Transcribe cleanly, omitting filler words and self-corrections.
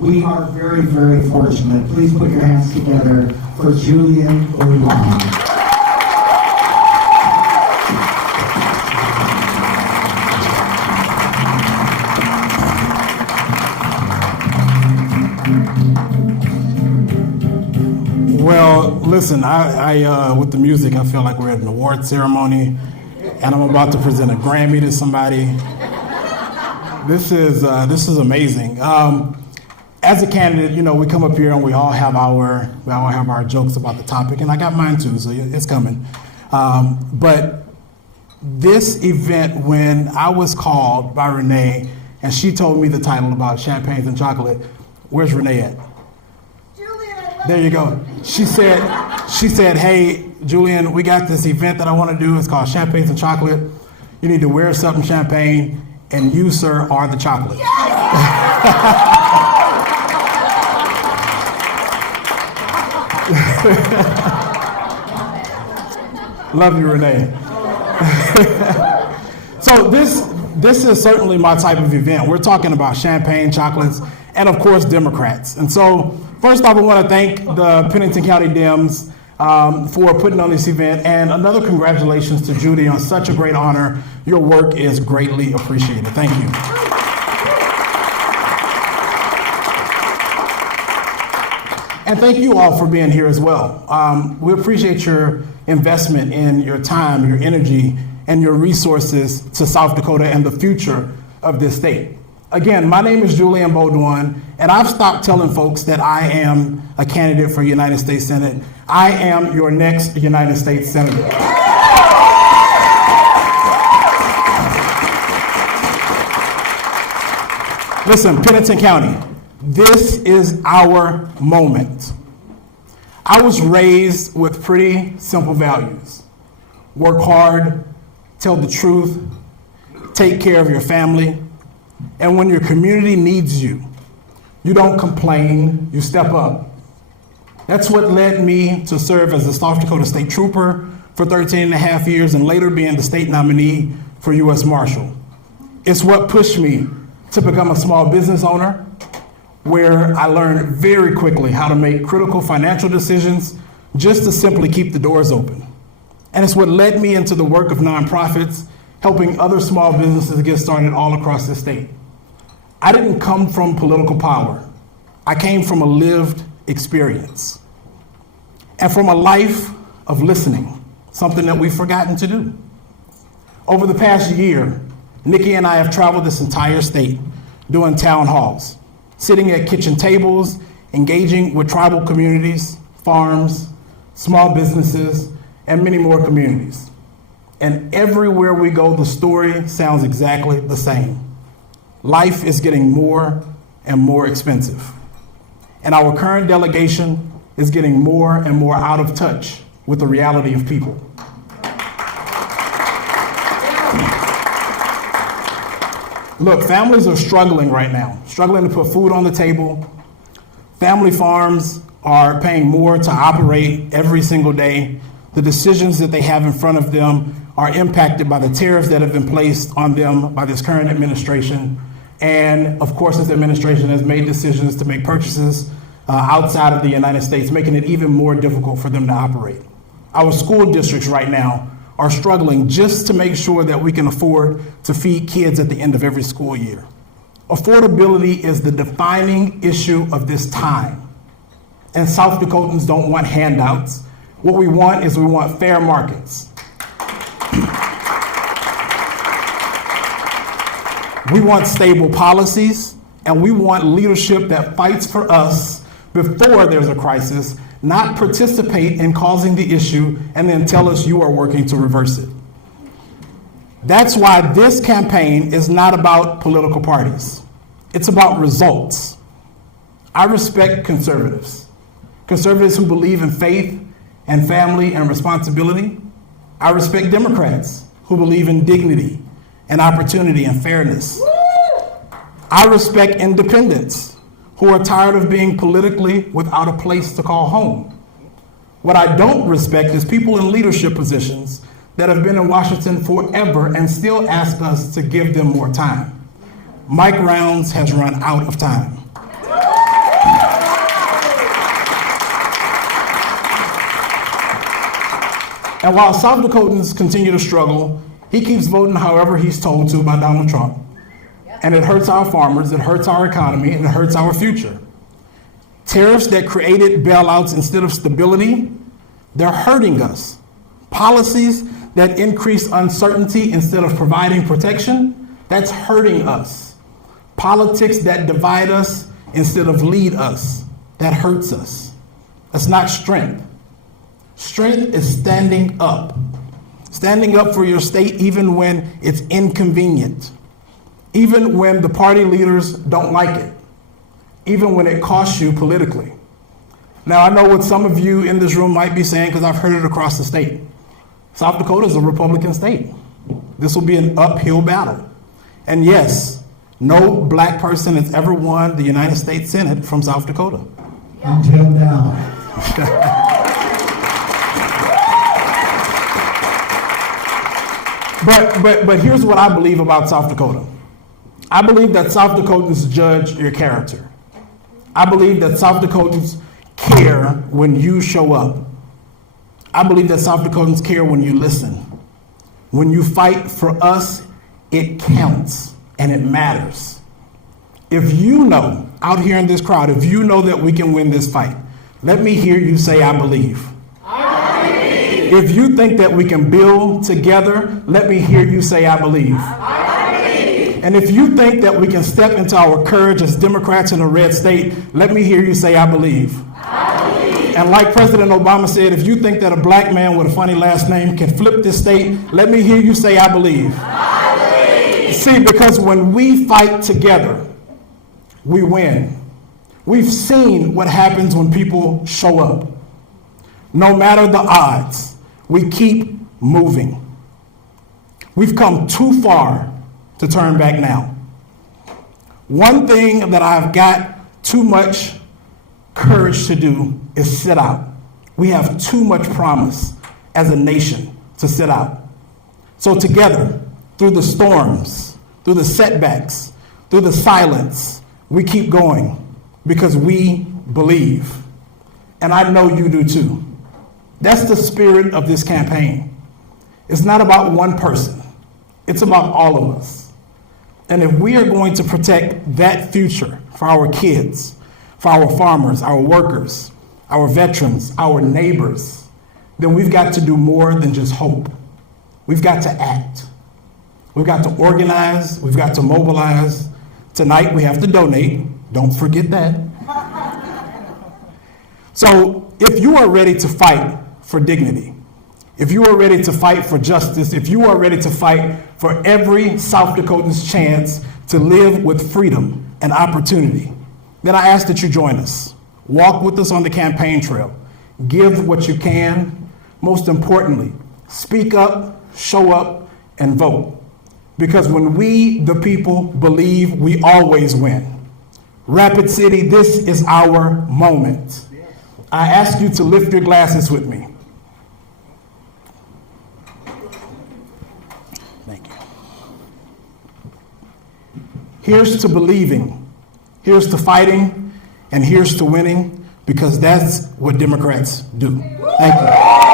We are very, very fortunate. Please put your hands together for Julian Beaudion. Well, listen, I with the music, I feel like we're at an award ceremony, and I'm about to present a Grammy to somebody. This is amazing. As a candidate, you know, we come up here and we all have our jokes about the topic, and I got mine too, so it's coming. But this event, when I was called by Renee, and she told me the title about champagnes and chocolate, where's Renee at? There you go. She said, hey, Julian, we got this event that I want to do. It's called Champagnes and Chocolate. You need to wear something champagne, and you, sir, are the chocolate. Love you, Renee. So this is certainly my type of event. We're talking about champagne, chocolates, and of course, Democrats. And so, first off, I want to thank the Pennington County Dems for putting on this event, and another congratulations to Judy on such a great honor. Your work is greatly appreciated. Thank you. And thank you all for being here as well. We appreciate your investment in your time, your energy, and your resources to South Dakota and the future of this state. Again, my name is Julian Beaudion, and I've stopped telling folks that I am a candidate for United States Senate. I am your next United States Senator. Listen, Pennington County, this is our moment. I was raised with pretty simple values. Work hard, tell the truth, take care of your family, and when your community needs you, you don't complain, you step up. That's what led me to serve as a South Dakota State Trooper for 13 and a half years and later being the state nominee for U.S. Marshal. It's what pushed me to become a small business owner, where I learned very quickly how to make critical financial decisions just to simply keep the doors open. And it's what led me into the work of nonprofits, helping other small businesses get started all across the state. I didn't come from political power. I came from a lived experience and from a life of listening, something that we've forgotten to do. Over the past year, Nikki and I have traveled this entire state doing town halls, sitting at kitchen tables, engaging with tribal communities, farms, small businesses, and many more communities. And everywhere we go, the story sounds exactly the same. Life is getting more and more expensive. And our current delegation is getting more and more out of touch with the reality of people. Look, families are struggling right now, struggling to put food on the table. Family farms are paying more to operate every single day. The decisions that they have in front of them are impacted by the tariffs that have been placed on them by this current administration. And of course, this administration has made decisions to make purchases outside of the United States, making it even more difficult for them to operate. Our school districts right now are struggling just to make sure that we can afford to feed kids at the end of every school year. Affordability is the defining issue of this time. And South Dakotans don't want handouts. What we want is fair markets. We want stable policies, and we want leadership that fights for us before there's a crisis, not participate in causing the issue and then tell us you are working to reverse it. That's why this campaign is not about political parties. It's about results. I respect conservatives who believe in faith and family and responsibility. I respect Democrats who believe in dignity and opportunity and fairness. I respect independents who are tired of being politically without a place to call home. What I don't respect is people in leadership positions that have been in Washington forever and still ask us to give them more time. Mike Rounds has run out of time. And while South Dakotans continue to struggle, he keeps voting however he's told to by Donald Trump. And it hurts our farmers, it hurts our economy, and it hurts our future. Tariffs that created bailouts instead of stability, they're hurting us. Policies that increase uncertainty instead of providing protection, that's hurting us. Politics that divide us instead of lead us, that hurts us. That's not strength. Strength is standing up for your state even when it's inconvenient, even when the party leaders don't like it, even when it costs you politically. Now, I know what some of you in this room might be saying, because I've heard it across the state. South Dakota is a Republican state. This will be an uphill battle. And yes, no black person has ever won the United States Senate from South Dakota. Until now. But here's what I believe about South Dakota. I believe that South Dakotans judge your character. I believe that South Dakotans care when you show up. I believe that South Dakotans care when you listen. When you fight for us, it counts and it matters. If you know, out here in this crowd, if you know that we can win this fight, let me hear you say, I believe. I believe. If you think that we can build together, let me hear you say, I believe. I believe. And if you think that we can step into our courage as Democrats in a red state, let me hear you say, I believe. I believe. And like President Obama said, if you think that a black man with a funny last name can flip this state, let me hear you say, I believe. I believe. See, because when we fight together, we win. We've seen what happens when people show up. No matter the odds, we keep moving. We've come too far to turn back now. One thing that I've got too much courage to do is sit out. We have too much promise as a nation to sit out. So together, through the storms, through the setbacks, through the silence, we keep going because we believe. And I know you do too. That's the spirit of this campaign. It's not about one person. It's about all of us. And if we are going to protect that future for our kids, for our farmers, our workers, our veterans, our neighbors, then we've got to do more than just hope. We've got to act. We've got to organize. We've got to mobilize. Tonight we have to donate. Don't forget that. So if you are ready to fight for dignity, if you are ready to fight for justice, if you are ready to fight for every South Dakotan's chance to live with freedom and opportunity, then I ask that you join us. Walk with us on the campaign trail. Give what you can. Most importantly, speak up, show up, and vote. Because when we, the people, believe, we always win. Rapid City, this is our moment. I ask you to lift your glasses with me. Thank you. Here's to believing, here's to fighting, and here's to winning, because that's what Democrats do. Thank you.